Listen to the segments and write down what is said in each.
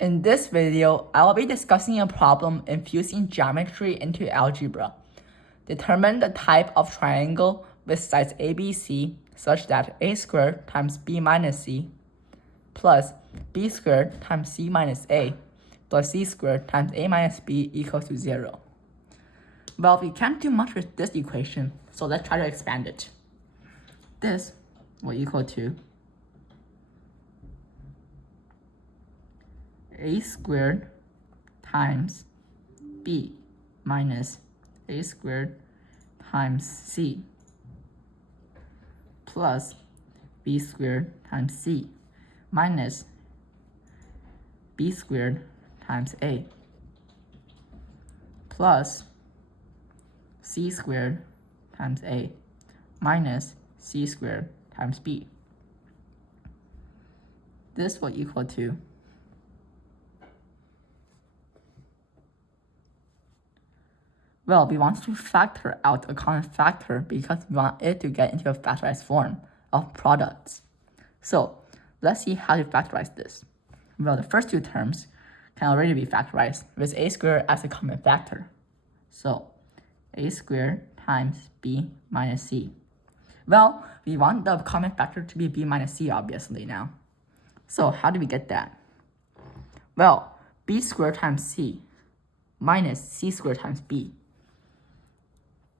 In this video, I will be discussing a problem infusing geometry into algebra. Determine the type of triangle with sides ABC such that a squared times b minus c plus b squared times c minus a plus c squared times a minus b equals to 0. Well, we can't do much with this equation, so let's try to expand it. This will equal to a squared times b minus a squared times c plus b squared times c minus b squared times a plus c squared times a minus c squared times b. This will equal to well, we want to factor out a common factor because we want it to get into a factorized form of products. So let's see how to factorize this. Well, the first two terms can already be factorized with a squared as a common factor. So a squared times b minus c. Well, we want the common factor to be b minus c obviously now. So how do we get that? Well, b squared times c minus c squared times b.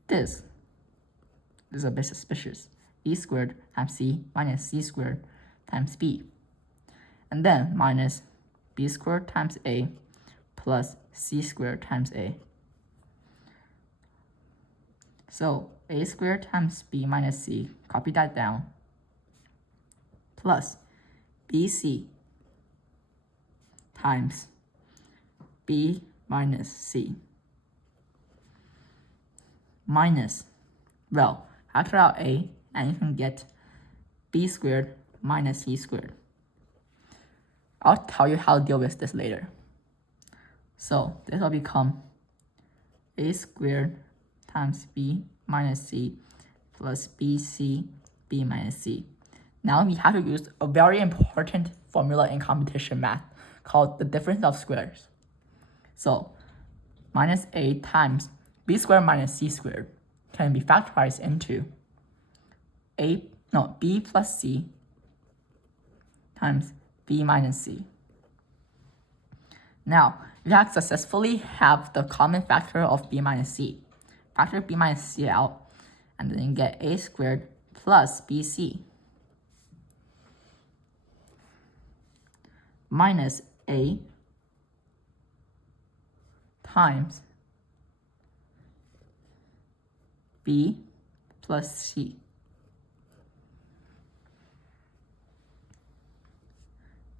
This is a bit suspicious. B squared times c minus c squared times b. And then minus b squared times a plus c squared times a. So a squared times b minus c, copy that down, plus bc times b minus c minus, well, factor out a and you can get b squared minus c squared. I'll tell you how to deal with this later. So this will become a squared times b minus c plus bc b minus c. Now we have to use a very important formula in competition math called the difference of squares. So minus a times b squared minus c squared can be factorized into b plus c times b minus c. Now, we have successfully have the common factor of b minus c. Factor b minus c out, and then you get a squared plus bc minus a times b plus c.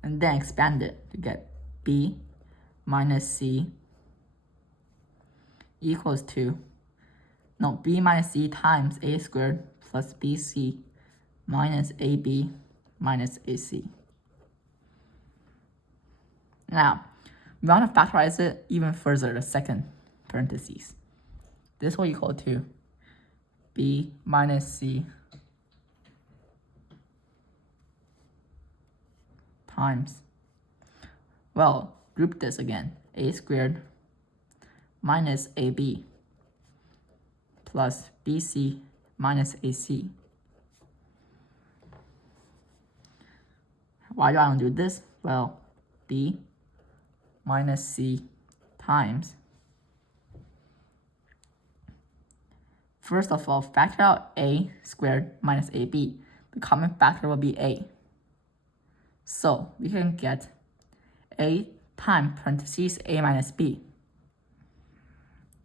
And then expand it to get b minus c equals to, b minus c times a squared plus bc minus ab minus ac. Now, we want to factorize it even further, the second parentheses. This will equal to b minus c times, well, group this again, a squared minus ab plus bc minus ac. Why do I want to do this? Well, b minus c times, first of all, factor out a squared minus ab. The common factor will be a. So we can get a times parentheses a minus b.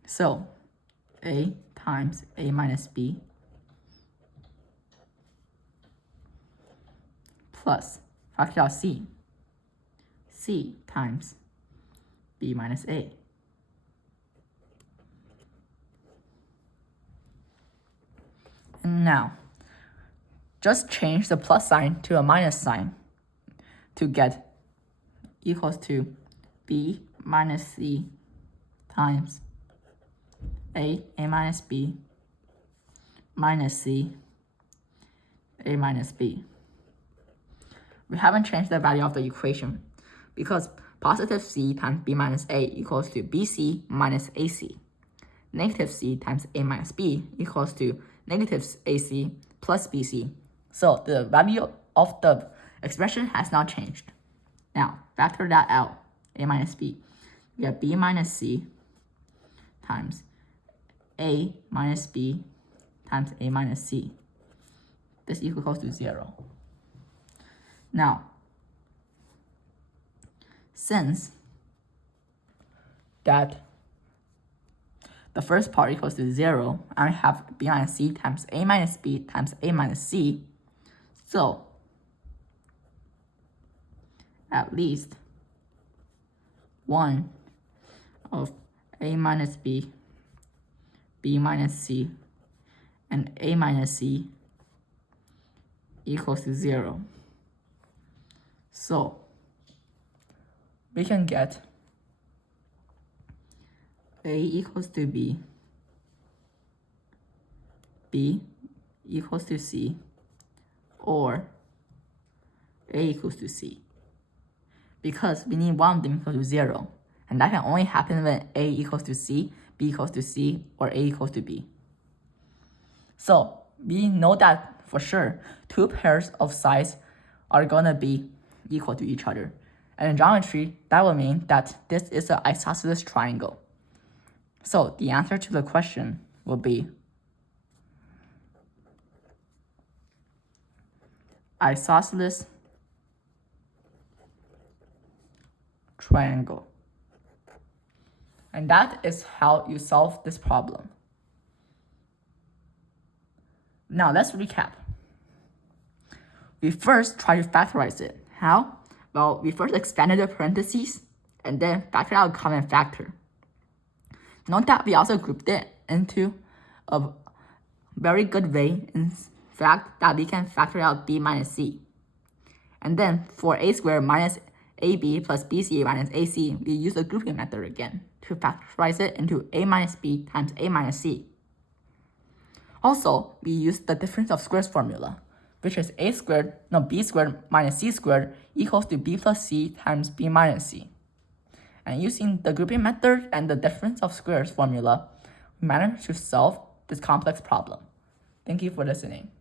So a times a minus b plus factor out c times b minus a. And now, just change the plus sign to a minus sign to get equals to b minus c times a minus b minus c a minus b. We haven't changed the value of the equation because positive c times b minus a equals to bc minus ac. Negative c times a minus b equals to negative ac plus bc. So the value of the expression has not changed. Now, factor that out, a minus b. We have b minus c times a minus b times a minus c. This equals to 0. Now, since that the first part equals to 0, I have b minus c times a minus b times a minus c. So, at least one of a minus b, b minus c, and a minus c equals to 0. So, we can get a equals to b, b equals to c, or a equals to c. Because we need one of them equal to 0, and that can only happen when a equals to c, b equals to c, or a equals to b. So we know that for sure 2 pairs of sides are gonna be equal to each other. And in geometry, that will mean that this is an isosceles triangle. So the answer to the question will be isosceles triangle. And that is how you solve this problem. Now let's recap. We first try to factorize it. How? Well, we first expanded the parentheses and then factored out a common factor. Note that we also grouped it into a very good way, in fact, that we can factor out b minus c. And then for a squared minus ab plus bc minus ac, we use the grouping method again to factorize it into a minus b times a minus c. Also, we use the difference of squares formula, which is b squared minus c squared equals to b plus c times b minus c. And using the grouping method and the difference of squares formula, we managed to solve this complex problem. Thank you for listening.